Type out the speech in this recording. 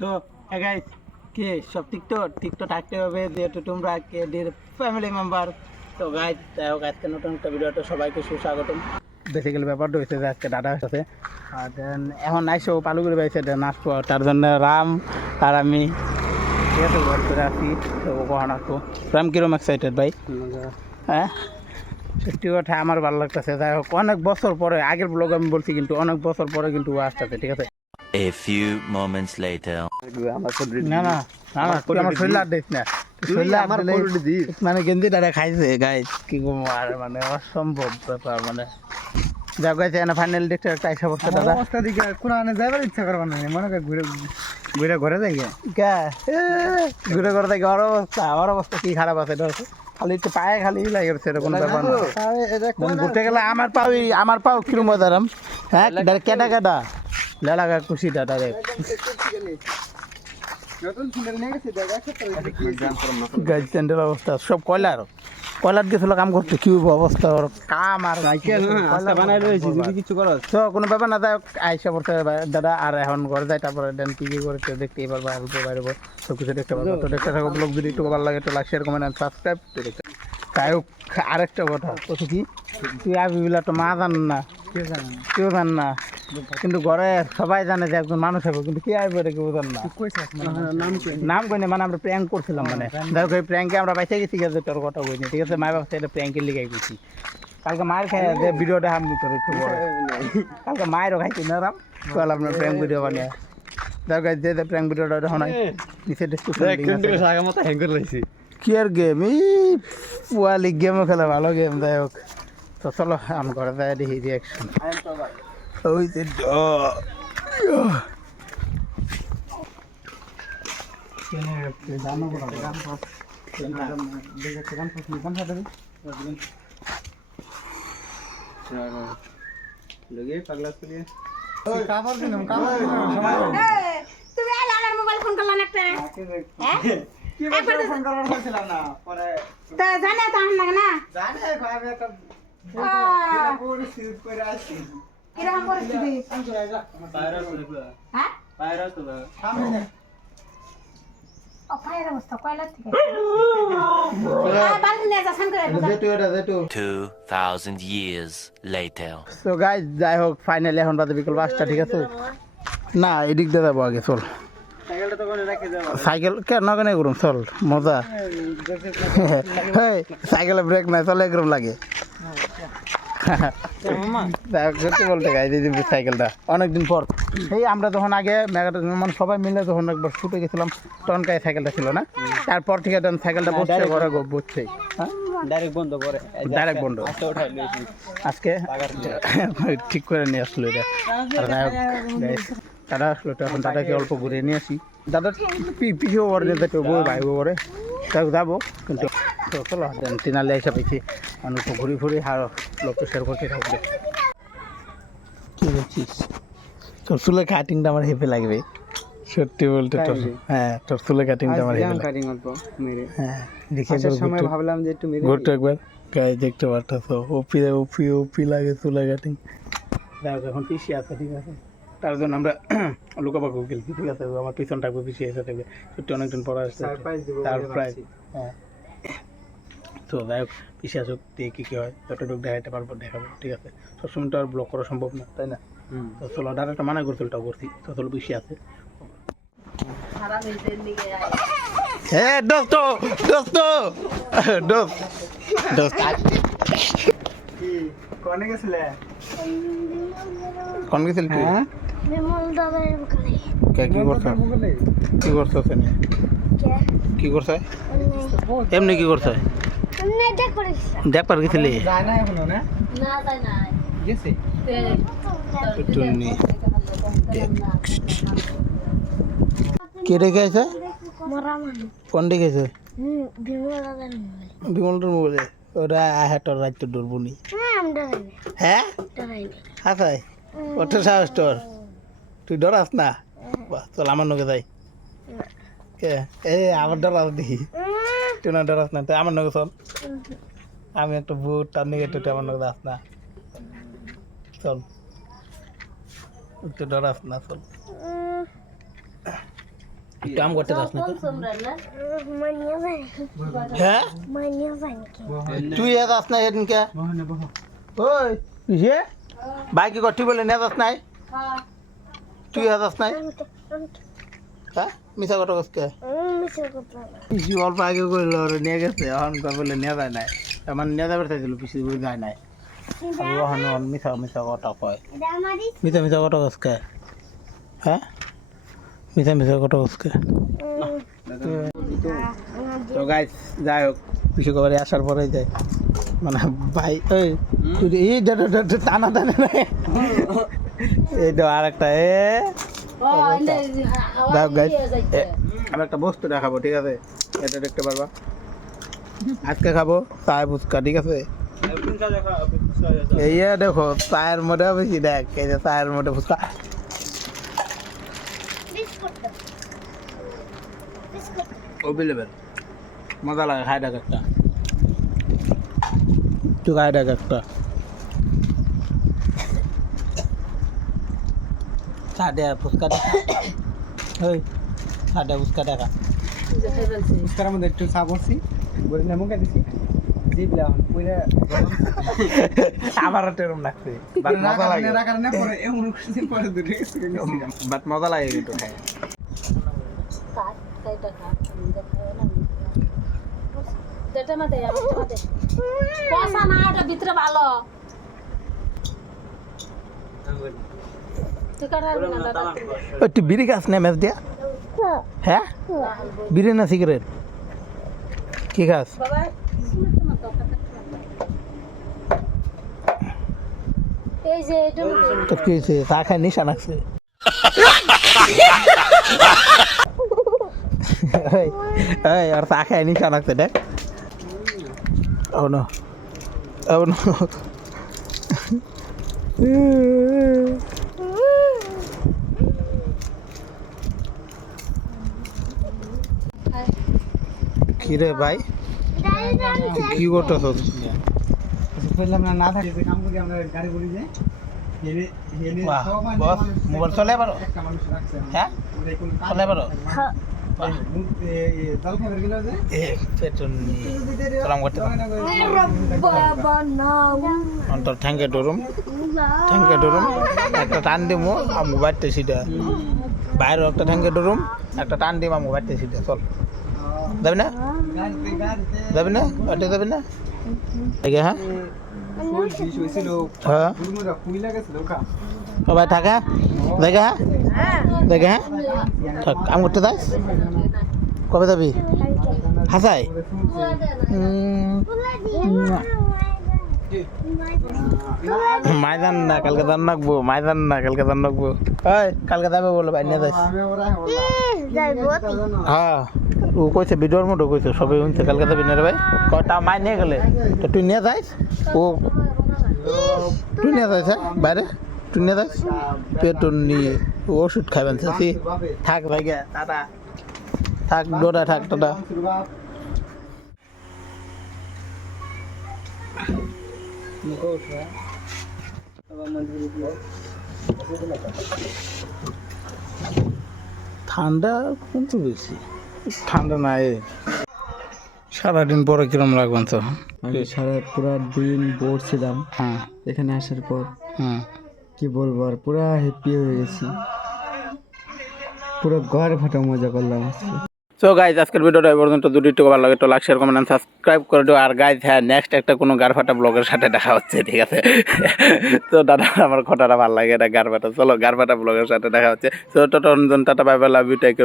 তো গাইস কে সব TikTok TikTok থাকতে হবে, যেহেতু তোমরা কে ডির ফ্যামিলি মেম্বার তো গাইস যাই হোক, আজকে নতুন একটা ভিডিওতে সবাইকে সুস্বাগতম। বেসিক্যালি ব্যাপারটা হয়েছে যে আজকে দাদা সাথে আর দেন এখন নাইসো পালুগুড়ি পাইছে দেন আসব। তার জন্য রাম আর আমি আছে ঘর করে আসি তো কখন আসব। রাম কিরম এক্সাইটেড ভাই? হ্যাঁ? সত্যি কথা, আমার ভালো লাগতেছে। যাই হোক, অনেক বছর পরে, আগের ব্লগ আমি বলছি কিন্তু, অনেক বছর পরে কিন্তু ও আসতেছে, ঠিক আছে? A few moments later. না না না না তুই আমার শরীর আর দিস। না। শরীর আমার মানে গেঞ্জি খাইছে গাই কি গো আর মানে অসম্ভব ব্যাপার মানে। যা গাইছে না ফাইনাল ডেটটা একটা আইসা পড়ছে দাদা। অবস্থা দিকে কোরআনে যাবার ইচ্ছা করবা না মনে কর ঘুরে ঘুরে ঘরে যাই গে কে? এ, ঘুরে ঘুরে দেখি ওর অবস্থা ওর অবস্থা কি খারাপ আছে খালি পায়ে খালি লাগে সেটা কোনো ব্যাপার না। ঘুরতে গেলে আমার পাও আমার পাও কিরম হ্যাঁ কেটা কেটা? লেলাগা নিয়ে গেছি দেখ গাছ স্ট্যান্ডের অবস্থা সব কয়লার। কয়লার গেছিল কাম করতে কি অবস্থা ওর? কাম আর বানাই রয়েছি যদি কিছু করো তো কোনো ব্যাপার না যাই আইসা পড়তে দাদা আর এখন ঘরে যাই তারপরে দেন কি কি করে দেখতে এবার বাইরে বাইরে সব কিছু দেখতে পারব তো দেখতে থাকো ব্লগ যদি একটু ভালো লাগে তো লাইক শেয়ার কমেন্ট সাবস্ক্রাইব দেখতে তাই হোক, আরেকটা কথা তো কি? তুই আবি বিলা তো মা জান না? কেউ জান না? কিন্তু ঘরে সবাই জানে যে একজন মানুষ হবে কিন্তু কি আসবে এটা কেউ জান না। নাম কই না মানে আমরা প্র্যাঙ্ক করছিলাম মানে। দেখো এই প্র্যাঙ্কে আমরা বাইসে গেছি গেছে তোর কথা কই ঠিক আছে মায়ের বাবা এটা প্র্যাঙ্কের লিগাই গেছি। কালকে মায়ের খাই যে ভিডিওটা হাম দিত একটু কালকে মায়েরও খাইছি না রাম। চল আপনার প্র্যাঙ্ক ভিডিও বানিয়ে। দেখো যে যে প্র্যাঙ্ক ভিডিওটা এখন নিচে ডিসক্রিপশন করে কি আর গেম এই পোয়ালি গেমও খেলে ভালো গেম যাই হোক। তো চলো আমি ঘরে যাই দেখি রিয়াকশন এই, তুমি আমার মোবাইল ফোন করলাম একটা হ্যাঁ একবার তো- তা জানে তো না আহ, কীরকম পরিস্থিতি হ্যাঁ? ও ফায়ার অবস্থা কয়লার থেকে? হ্যাঁ, বালতি নিয়ে যা করে আসব, যা। যেটু এটা যেটু 2,000 years later. তো গাইজ যাই হোক ফাইনালি এখন বাজে বিকেল পাঁচটা ঠিক আছে? না এদিক দিয়ে যাব আগে চল। সাইকেল কেন কেন করুম চল মজা। সাইকেলে ব্রেক নাই চলে এরকম লাগে। সত্যি বলতে গাই দিদি সাইকেলটা অনেকদিন পর। এই আমরা যখন আগে মানে সবাই মিলে যখন একবার ছুটে গেছিলাম টনকায় সাইকেলটা ছিল না। তারপর থেকে তখন সাইকেলটা বসছে ঘরে গো বসছেই হ্যাঁ? ডাইরেক্ট বন্ধ করে। Direct বন্ধ। আজকে ঠিক করে নিয়ে আসলো এটা। দাদা আসলো এখন দাদাকে অল্প ঘুরে নিয়ে আসি। দাদা পিছিয়ে ওর যেতে ভাই ওরে যাব কিন্তু তো চলো দেন তিনালে এসে পেয়েছি অনেক ঘুরি ফুরি আর লোককে শেয়ার করতে থাকবে কি বলছিস? তোর চুলের কাটিংটা আমার হেপে লাগবে সত্যি বলতে তোর হ্যাঁ তোর চুলের কাটিংটা আমার হেপে কাটিং অল্প মেরে হ্যাঁ দেখে আসার সময় ভাবলাম যে একটু মেরে ঘুরতে একবার গায়ে দেখতে পারতেছ। ওপি ওপি ওপি লাগে চুলা কাটিং এখন পিসি আছে ঠিক আছে। তার জন্য আমরা লুকাপাকু খেলছি ঠিক আছে। আমার পিছন থাকবে পিসি এসে থাকবে সত্যি অনেকদিন পর আসছে। সারপ্রাইজ। হ্যাঁ। তো যাই হোক পিসি আসুক দিয়ে কী কী হয় যতটুকু দেখাইতে পারব দেখাবো ঠিক আছে? সবসময় তো আর ব্লক করা সম্ভব না তাই না? তো চলো ডাইরেক্ট মানা করছিল ওটা করছি তো চলো পিসি আছে। হ্যাঁ দোস্ত দোস্ত দোস্ত। দোস্ত কি কোনে গেছিলে? কোন গেছিল তুই? হ্যাঁ? বিমল দাদার দোকানে কে কি করছ? কি করছ তুমি কি? করছ? এমনি কি করছ? দেখ পার গেছিলি যায় না এখনও না? না তাই গেছে? কোন মোবাইল। বিমলটার মোবাইলে? ওরা আহে তোর রাত তো ডরবো নি হ্যাঁ? হ্যাঁ হাসাই ওঠ সাহস তোর। তুই ডরাস না? বাহ চল আমার নগে যাই। কে? এ আমার ডরাস দেখি। তুই না ডরাস না তুই আমার নগে চল। আমি একটা ভূত তার নিকে তুই আমার নগে যাস না। চল। তুই ডরাস না চল। একটু করতে যাস না হ্যাঁ? তুই এ না এদিনকে। ওই পিছে বাইকে কটি বলে নিয়ে যাস নাই? তুই এ নাই? হ্যাঁ মিশা কত গছকে পিসি অল্প আগে করল ওরে নিয়ে গেছে। এখন বলে নিয়ে যায় নাই। আমার নিয়ে যাবে চাইছিল পিসি বলে যায় নাই। ওখানে মিশা মিশা কথা কয়। মিশা মিশা কত গছকে হ্যাঁ? কত গছকে তো গাইস যাই হোক পিসি কবারে আসার পরে যায় মানে ভাই ওই তুই এই টানা টানে নাই এই তো আর একটা এ আমি একটা বস্তু দেখাবো ঠিক আছে? এটা দেখতে পারবা? আজকে খাব চায় ফুচকা ঠিক আছে? এই দেখো চায়ের মধ্যে বেশি দেখ এই যে চায়ের মধ্যে ফুচকা। অভেলেবেল মজা লাগে খাই দেখ একটা। তুই খাই দেখ একটা। চা দে ফুচকা দেখা ওই চা দে ফুচকা দেখা ফুচকার মধ্যে একটু চা করছি বলে দিছি এখন পুরা আমার টেরম লাগছে বাট মজা লাগে কিন্তু খাই পয়সা না ওটা ভিতরে ভালো তুই কাটা না দাদা বিড়ি খাস না ম্যাচ দিয়া। হ্যাঁ? বিড়ি না সিগারেট? কি তো কি হয়েছে? চা খাই নিশা এই, আর চা দেখ. কি রে ভাই? কি করতেছ? বললাম না না থাকে কাম করি আমরা গাড়ি বলি যে। মোবাইল চলে পারো? হ্যাঁ? ওরা কোন কাজ চলে পারো? মুখ এ এ জল খাবার গেল যে। এ পেটন সালাম করতে পারো। বাবা না অন্তর ঠ্যাঙ্কে ডরুম ঠ্যাঙ্কে ডরুম একটা টান দিমু আমু বাড়তে সিধা বাইরে একটা ঠ্যাঙ্কে ডরুম একটা টান দিম আমু বাড়তে সিধা চল। যাবি না? যাবি না? বাড়তে যাবি না? দেখে হ্যাঁ? হ্যাঁ। সবাই থাকা দেখে হ্যাঁ? দেখে হ্যাঁ? থাক আম করতে যাস কবে যাবি? হাসাই? মাইদান না কালকে দান রাখব মাইদান না কালকে দান রাখব ওই কালকে যাবে বলো ভাই নিয়ে যাস। হ্যাঁ। ও কইছে ভিডিওর মতো কইছে, সবাই শুনছে, কালকে যাবি না রে ভাই? কটা মাই নিয়ে গেলে। তো তুই নিয়ে যাইস? ও, তুই নিয়ে যাইস হ্যাঁ? বাইরে? তুই নিয়ে যাইস? পেটন নিয়ে ওষুধ খাবেন সে থাক ভাই টাটা। থাক ডোরা থাক, টাটা। ঠান্ডা কিন্তু বেশি ঠান্ডা নাই। সারাদিন পরে কিরম লাগবেন তো? আমি সারা পুরা দিন বোর ছিলাম। হ্যাঁ। এখানে আসার পর হুম কি বলব আর পুরা হ্যাপি হয়ে গেছি। পুরো ঘর ফাটা মজা করলাম আজকে। সো গাইজ আজকের ভিডিওটা এই পর্যন্ত। যদি একটু ভালো লাগে তো লাইক শেয়ার কমেন্ট সাবস্ক্রাইব করে দিও। আর গাইজ হ্যাঁ নেক্সট একটা কোনো গার ফাটা ব্লগের সাথে দেখা হচ্ছে ঠিক আছে? তো দাদা আমার কথাটা ভালো লাগে এটা গার ফাটা। চলো গার ফাটা ব্লগের সাথে দেখা হচ্ছে। তো ততক্ষণ tata bye bye love you take